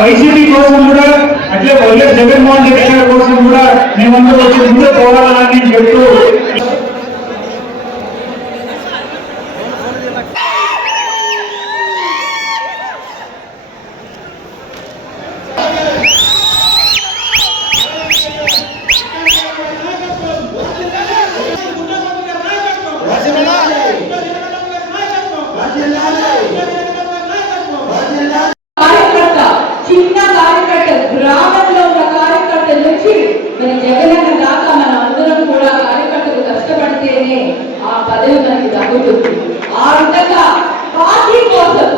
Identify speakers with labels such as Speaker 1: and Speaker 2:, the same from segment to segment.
Speaker 1: YCP కోసం కూడా అట్లే వైఎస్ జగన్మోహన్ రెడ్డి గారి కోసం కూడా మేమందరూ వచ్చి ముందు పోరాడాలని చెప్తూ
Speaker 2: మరి జగనన్న దాకా మన అందరం కూడా కార్యకర్తలు కష్టపడితేనే ఆ పదవి మనకి దక్కుతుంది. ఆ విధంగా పార్టీ కోసం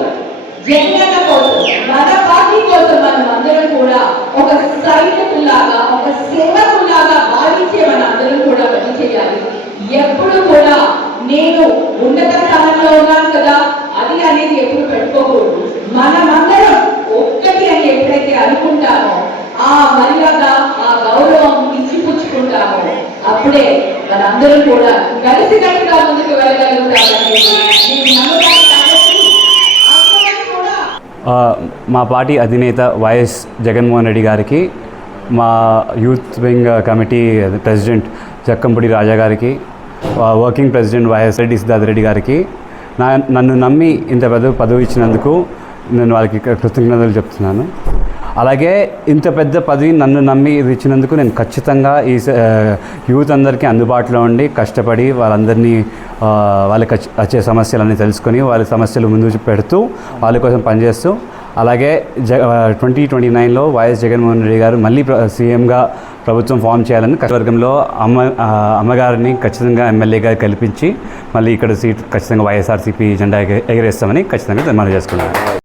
Speaker 2: జగనన్న కోసం మన పార్టీ కోసం మనం అందరం కూడా ఒక సైనికుల్లాగా ఒక సేవకుల్లాగా భావించే మన అందరం కూడా పనిచేయాలి ఎప్పుడు కూడా నేను ఉన్నత స్థానంలో ఉన్నాను కదా అది అనేది ఎప్పుడు పెట్టుకోకూడదు. మనమందరం అప్పుడే మనందరం కూడా కలిసికట్టుగా ముందుకు వెళ్ళగలుగుతామని
Speaker 3: మా పార్టీ అధినేత వైఎస్ జగన్మోహన్ రెడ్డి గారికి మా youth wing committee president Jakkampudi Raja గారికి working president YS Reddy Siddhartha Reddy గారికి నా నన్ను నమ్మి ఇంత పెద్ద పదవి ఇచ్చినందుకు నేను వాళ్ళకి కృతజ్ఞతలు చెప్తున్నాను. అలాగే ఇంత పెద్ద పదవి నన్ను నమ్మి ఇది ఇచ్చినందుకు నేను ఖచ్చితంగా ఈ స- యూత్ అందరికీ అందుబాటులో ఉండి కష్టపడి వాళ్ళందరినీ వాళ్ళకి వచ్చే- సమస్యలన్నీ తెలుసుకొని వాళ్ళ సమస్యలు ముందు పెడుతూ వాళ్ళ కోసం పనిచేస్తూ అలాగే జ ట్వంటీ ట్వంటీ నైన్లో వైఎస్ జగన్మోహన్ రెడ్డి గారు మళ్ళీ సీఎంగా ప్రభుత్వం ఫామ్ చేయాలని కష్టవర్గంలో అమ్మ అమ్మగారిని ఖచ్చితంగా ఎమ్మెల్యేగా కల్పించి మళ్ళీ ఇక్కడ సీట్ ఖచ్చితంగా వైఎస్ఆర్సీపీ జెండా ఎగరేస్తామని ఖచ్చితంగా నిర్మాణం చేసుకున్నారు